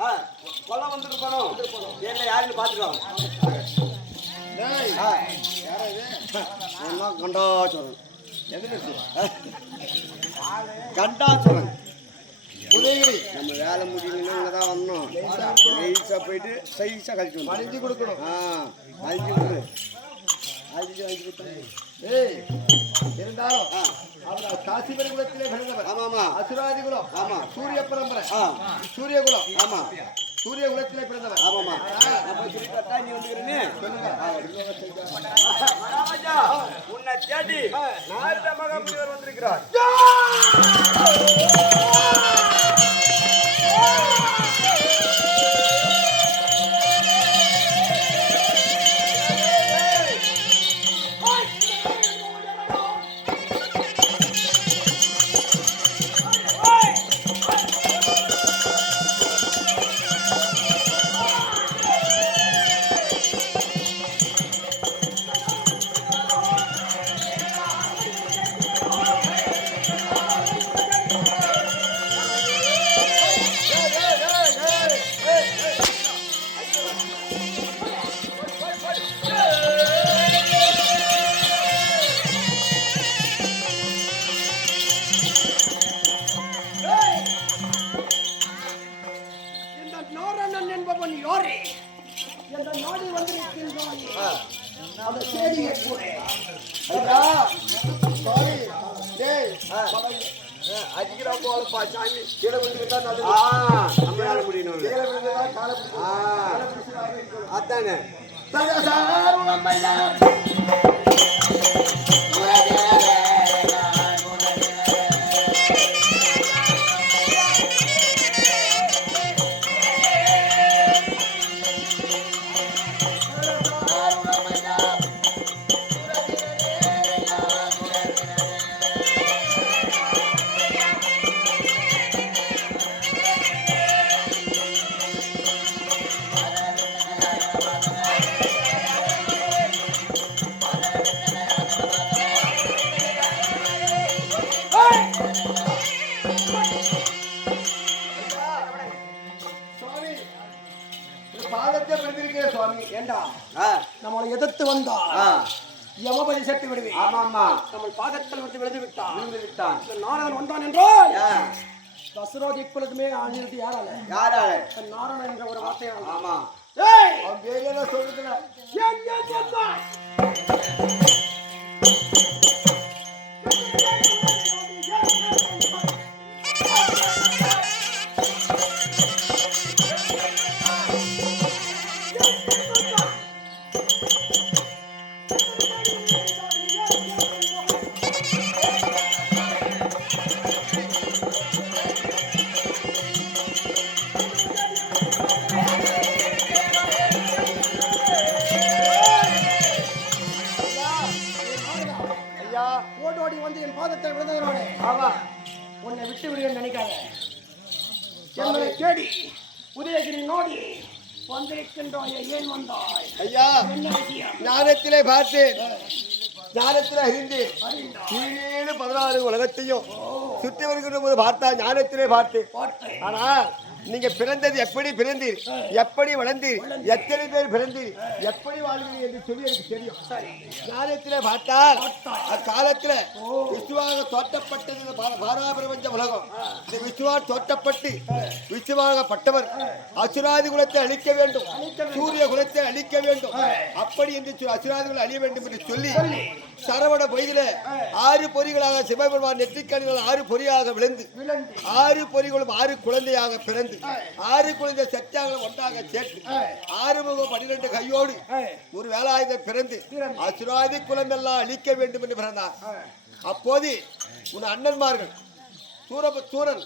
ஆ, கொல்ல வந்திருக்கணும். என்ன யாருன்னு பாத்துக்கோ கண்டாச்சுரன் கண்டாச்சுரன் உதயகிரி நம்ம வேலை முடியலன்னா இங்கே தான் போயிட்டு சைஸாக கழிச்சு கொடுக்கணும். ஆ இருந்தாலும் ஆ. அவர் காசிபரி குலத்திலே பிறந்தவர் ஆமாம் ஆமாம் அசுராதி குலம் ஆமா. சூரிய பரம்பரை. சூரிய குலம் ஆமாம் சூரிய குலத்திலே பிறந்தவர் மகாராஜா உன்னை தேடி நாரத மகாமுனிவர் வந்திருக்கிறார். சாமி கீழே விழுந்துட்டா நல்லது. நம்ம வேலை முடியணும் ஆ அதானே. சுவாமி யமபதி சக்தி விடுவேன். ஆமாம்மா. நம்ம பாதத்தில் விட்டு விழுந்து விட்டான் விழுந்து விட்டான். நாராயணன் வந்தான் என்றால் ஆ, தசரோதி இப்பொழுதுமே ஆழ்நிறுத்தி யாரால? யாரால? இந்த நாராயணன் என்ற ஒரு வார்த்தையால். ஆமா. ஏய்! பேரெல்லாம் சொல்லுதுல ஏன் ஏன் ஏன் விடுவேன் நினைக்காத. என்னை தேடி உதயகிரி நோடி வந்திருக்கின்றாய் ஏன் வந்தாய்? ஐயா ஞானத்திலே பார்த்தேன். ஞானத்திலே அறிந்தேன். பதினாறு உலகத்தையும் சுற்றி வருகின்ற போது பார்த்தா ஞானத்திலே பார்த்தேன். பார்த்தேன். ஆனா நீங்க பிறந்தது எப்படி பிறந்தீர்? எப்படி வளர்ந்தீர்? எத்தனை பேர் பிறந்தீர்? எப்படி வாழ்ந்தீர் என்று சொல்லி எனக்கு தெரியும். ஞானத்திலே பார்த்தால் அக்காலத்துல விசுவாக தோட்டப்பட்டது பாராபிரபஞ்ச உலகம். இந்த விசுவா தோட்டப்பட்டு விசுவாகப்பட்டவர். அசுராதி குலத்தை அழிக்க வேண்டும். சூரிய குலத்தை அழிக்க வேண்டும். அப்படி என்று சொல்லி அசுராதிகளை அழிய வேண்டும் என்று சொல்லி சரவண பொய்தில ஆறு பொறிகளாக சிவபெருமான் நெற்றிக்கணிகள் ஆறு பொறியாக விழுந்து ஆறு பொறிகளும் ஆறு குழந்தையாக பிறந்து ஆறு குழந்தை சத்தியாக ஒன்றாக சேர்த்து ஆறு முகம் பன்னிரண்டு கையோடு ஒரு வேலாயுதம் பிறந்து அசுராதி குலம் எல்லாம் அழிக்க வேண்டும் என்று பிறந்தார். அப்போது உன் அண்ணன்மார்கள் சூரப சூரன்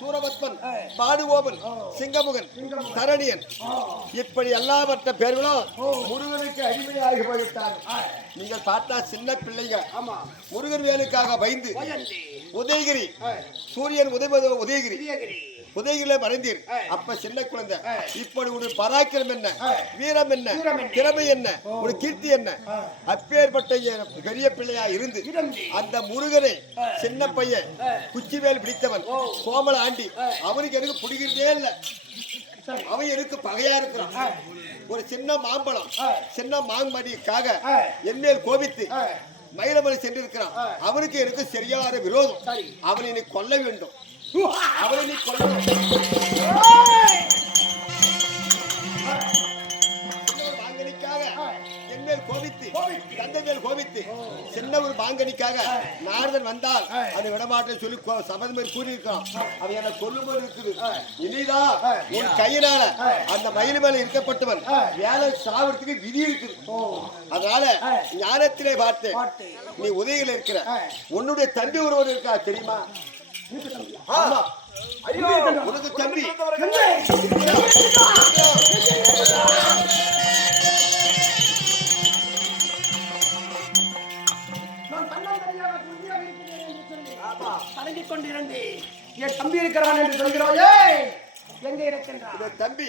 சூரபத்மன் பாடுவோபன் சிங்கமுகன் தரணியன் இப்படி எல்லாவற்ற பேர்களும் முருகனுக்கு அடிமையாகி நீங்கள் பார்த்தா சின்ன பிள்ளைங்க முருகன் வேலுக்காக பயந்து உதயகிரி. சூரியன் உதய உதயகிரி. உதயகிரியில மறைந்தீர். அப்ப சின்ன குழந்தை. இப்படி ஒரு பராக்கிரம் என்ன? வீரம் என்ன? திறமை என்ன? ஒரு கீர்த்தி என்ன? அப்பேற்பட்ட பெரிய பிள்ளையா இருந்து அந்த முருகனை சின்ன பையன் குச்சி மேல் பிடித்தவன். கோமல ஆண்டி அவனுக்கு எனக்கு பிடிக்கிறதே இல்ல. அவன் எனக்கு பகையா இருக்கிறான். ஒரு சின்ன மாம்பழம் சின்ன மாங்கடிக்காக என் மேல் கோபித்து மயிலமலை சென்றிருக்கிறான். அவனுக்கு எனக்கு சரியான விரோதம். அவனை நீ கொல்ல வேண்டும். அவனை நீ கொல்ல வேண்டும். கோபித்து தந்தை மேல் கோபித்து சின்ன ஒரு மாங்கனிக்காக நாரதன் வந்தால் அதை விடமாட்டேன் சொல்லி சபதம் மேல் கூறியிருக்கான் அவன் என்னை கொல்லும்போது இருக்குது. இனிதான் உன் கையினால அந்த மயில் மேல இருக்கப்பட்டவன் வேலை சாவறதுக்கு விதி இருக்குது. அதனால ஞானத்திலே பார்த்தேன் நீ உதவியில் இருக்கிற உன்னுடைய தம்பி ஒருவர் இருக்கா தெரியுமா? ஆமா உனக்கு தம்பி. சொல்லி தடங்கிக் கொண்டிருந்தேன் என் தம்பி இருக்கிறான் என்று சொல்கிறாயே எங்கே இருக்கின்றான் தம்பி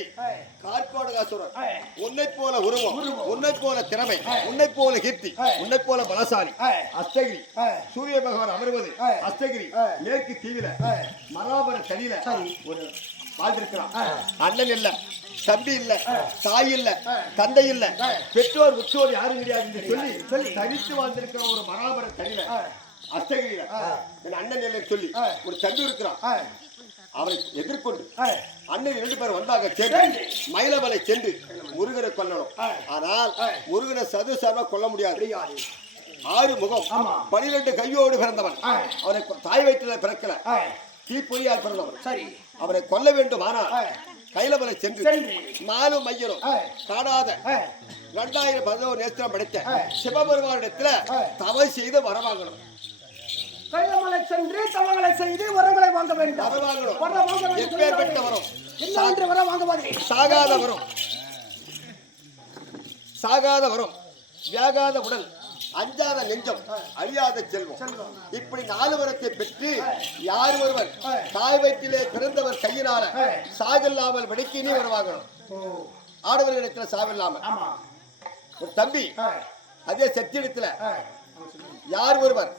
உன்னை போல உருவம் உன்னை போல திறமை உன்னை போல கீர்த்தி உன்னை போல பலசாலி அஸ்தகிரி சூரிய பகவான் அமர்வது. அஸ்தகிரி. மேற்கு தீவில. மராபர தனியில. ஒரு வாழ்ந்திருக்கிறான். அண்ணன் இல்ல தம்பி இல்ல தாய் இல்ல தந்தை இல்ல பெற்றோர் உற்றோர் யாரும் கிடையாது என்று சொல்லி தனித்து வாழ்ந்திருக்கிற ஒரு மராபர தனியில அஸ்தகிரியில என் அண்ணன் இல்லைன்னு சொல்லி. ஒரு தம்பி இருக்கிறான். அவனை எதிர்கொண்டு அண்ணன் இரண்டு பேர் வந்தாக சேர்ந்து. மயிலமலை சென்று முருகனை கொல்லணும். ஆனால் முருகனை சதுசாரமா கொல்ல முடியாது. ஆறு முகம். பனிரெண்டு கையோடு பிறந்தவன். அவனை கொ- தாய் வயிற்றில பிறக்கல. தீப்பொறியால் பிறந்தவன். சரி. அவனை கொல்ல வேண்டும். ஆனால் கைலமலை சென்று சென்று. மாலும் மையரும். காணாத இரண்டாயிரம் பதினோரு நேத்திரம் படைத்த. சிவபெருமானிடத்துல ஆ. தவம் செய்து வர வாங்கணும் கைலமலை சென்று தவங்களை செய்து வரங்களை வாங்க வேண்டும். வர வாங்க வேண்டும் என்று வர வாங்குவது சாகாத வரும் சாகாத வரும் வியாகாத உடல் அஞ்சாத நெஞ்சம் அழியாத செல்வம். இப்படி நாலு வரத்தை பெற்று யார் ஒருவர் தாய் வயிற்றிலே பிறந்தவர் கையினால சாகில்லாமல் வடிக்கு நீ வருவாங்கணும் ஆடவர்களிடத்துல சாவில்லாமல் ஆமா. ஒரு தம்பி அதே சத்தியத்துல ஏய், யார் ஒருவர்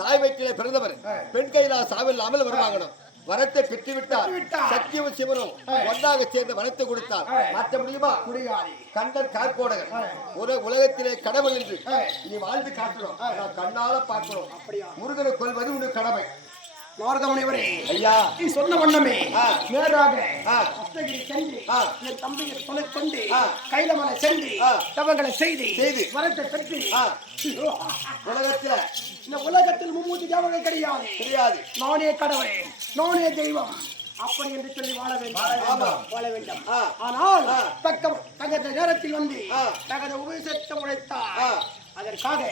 தாய் வயிற்றிலே பிறந்தவர். பெண் கையிலா சாவில்லாமல் வருவாங்கணும். வரத்தை பெற்று விட்டார். சத்தியமும் சிவனும் ஒன்றாக சேர்ந்து வரத்தை கொடுத்தார். மாற்ற முடியுமா? கண்டன் கார்கோடகன். ஒரு உலகத்திலே கடவுள் என்று. நீ வாழ்ந்து காட்டணும் நான் கண்ணால அப்படியா? முருகனை கொள்வது உனக்கு கடமை. நாரத முனிவரே ஐயா நீ சொன்ன வண்ணமே. நேராக. அஸ்தகிரி சென்று. என் தம்பியை துணை கொண்டு. கைலமலை சென்று. தவங்களை செய்து செய்து. வரத்தை பெற்று. உலகத்துல இந்த உலகத்தில் மும்மூர்த்தி தேவர்கள் கிடையாது தெரியாது நானே கடவுள் நானே தெய்வம் அப்படி என்று சொல்லி வாழ வேண்டும். வாழ வேண்டும். ஆனால் ஆ. தக்க தகுந்த நேரத்தில் வந்து உபதேசத்தை ஆ. உழைத்தார் அதற்காக.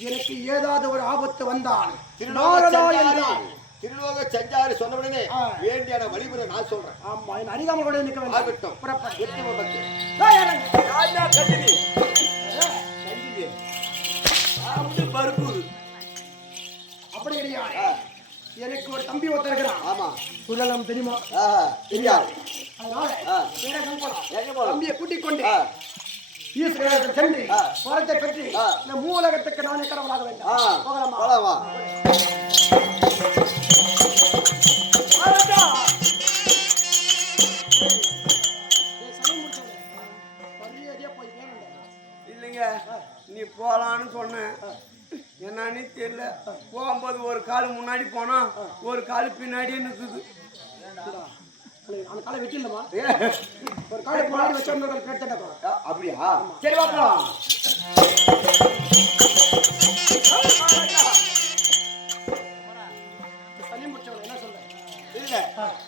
எனக்கு ஏதாவது ஒரு ஆபத்து வந்தால் திருலோக நாரதா சஞ்சாரி என்றால் திருலோக சஞ்சாரி சொன்ன உடனே ஆ. வேண்டியான வழிமுறை நான் சொல்றேன். ஆமா என் அறியாமலுடன் நிற்க வேண்டும். ஆகட்டும். கஜினி அப்படி கிடையாது எனக்கு ஒரு தம்பி ஒருத்தர் இருக்கிறான். ஆமா. சுழலம் தெரியுமா? தெரியாது. அதனால? தம்பியை கூட்டிக் கொண்டு ஆ. ஈஸ்வரத்தில் சென்று பெற்று ஆ. இந்த மூலகத்துக்கு நானே கடவுளாக வேண்டும். போகலாமா? இல்லைங்க நீ போகலான்னு சொன்னேன். என்னன்னு தெரியல. போகும்போது ஒரு கால் முன்னாடி போனா ஒரு கால் பின்னாடியே நிற்குது காலை வெட்டிடலாமா ஒரு காலை முன்னாடி வச்சோம்னா கேட்டுட்டா அப்படியா? சரி பார்க்கலாம்.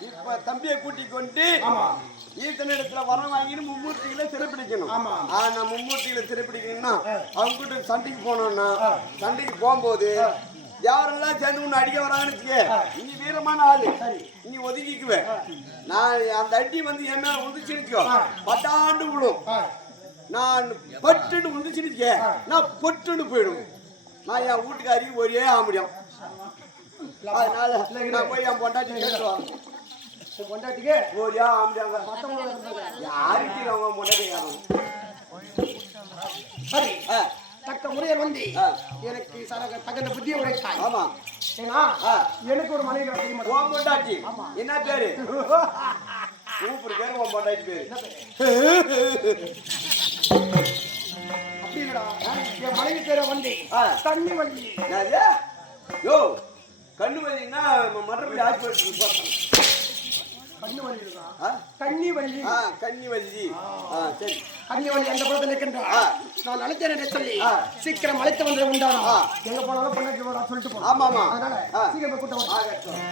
இப்ப தம்பியை கூட்டி கொண்டு ஆமா. ஈத்தனிடத்துல வரம் வாங்கிட்டு மும்மூர்த்திகளை சிறைப்பிடிக்கணும். ஆனா மும்மூர்த்திகளை சிறைப்பிடிக்கணும்னா அவங்க கிட்ட சண்டைக்கு போனோம்னா சண்டைக்கு போகும்போது யாரெல்லாம் சேர்ந்து உன்னை அடிக்க வராங்கன்னு நீ வீரமான ஆளு. நீ ஒதுக்கிக்குவ. நான் அந்த அடி வந்து என் மேல உதிச்சிருக்கோ பட்டாண்டு விழும். நான் பட்டுன்னு உதிச்சிருக்க நான் பொட்டுன்னு போயிடும் நான் என் வீட்டுக்காரிக்கு ஒரே ஆம்பிடியும். அதனால நான் போய் என் பொண்டாட்டி கேட்டுவாங்க உன் பொண்டாட்டிக்கு? மத்தவங்களோட இருந்தாங்க. யாருக்கு அவங்க முன்னாடி சரி. தக்க முறையில் வந்து. எனக்கு சக தகுந்த புத்தியை உரைத்தாய் ஆமா. ஏன்னா ஆ. எனக்கு ஒரு மனைவி கிடைக்க மாட்டேன் உன் பொண்டாட்டி. என்ன பேரு? சூப்பர் பேரு உன் பொண்டாட்டி பேரு. அப்படி இல்லடா என் மனைவி பேரை வந்து. தண்ணி வண்டி. யோ. கண்ணு வலின்னா மற்றபடி ஹாஸ்பிட்டலுக்கு போறேன் கண்ணி ஆ? கண்ணி வண்டி ஆ கண்ணி வலி ஆ சரி கண்ணி வண்டி அந்த படத்தில் நிற்கின்றா. நான் அழைத்தேன் சொல்லி. சீக்கிரம் அழைத்து வந்து உண்டானா. எங்க போனாலும் பொண்ணாட்டி சொல்லிட்டு போனோம் ஆமா ஆமா அதனால. சீக்கிரம் கூட்டம். ஆகட்டும்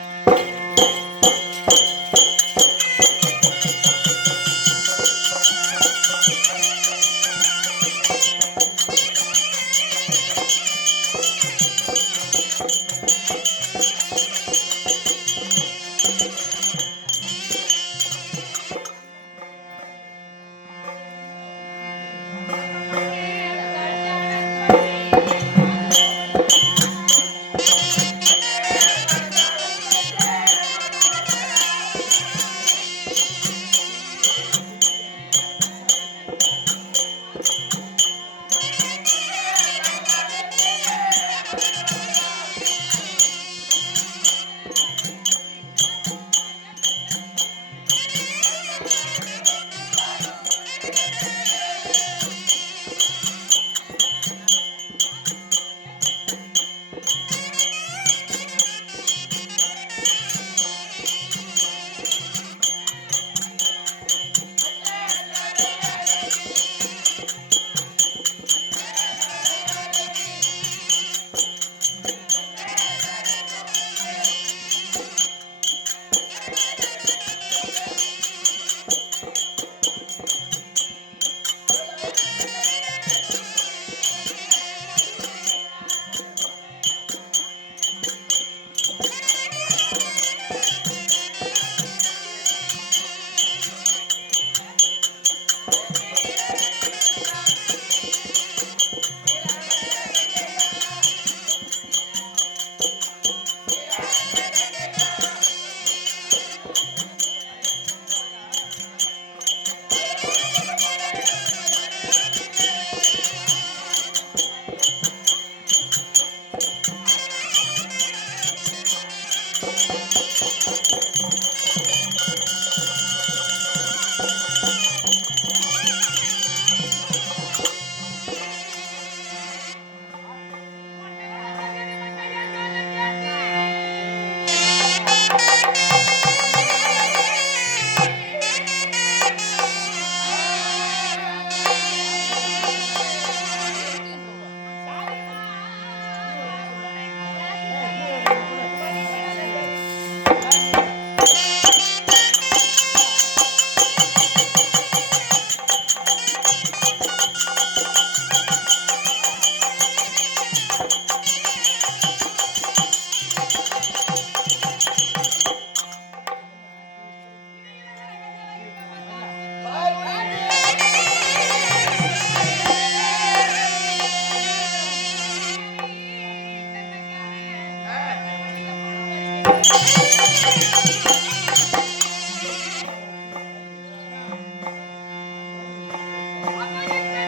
Amor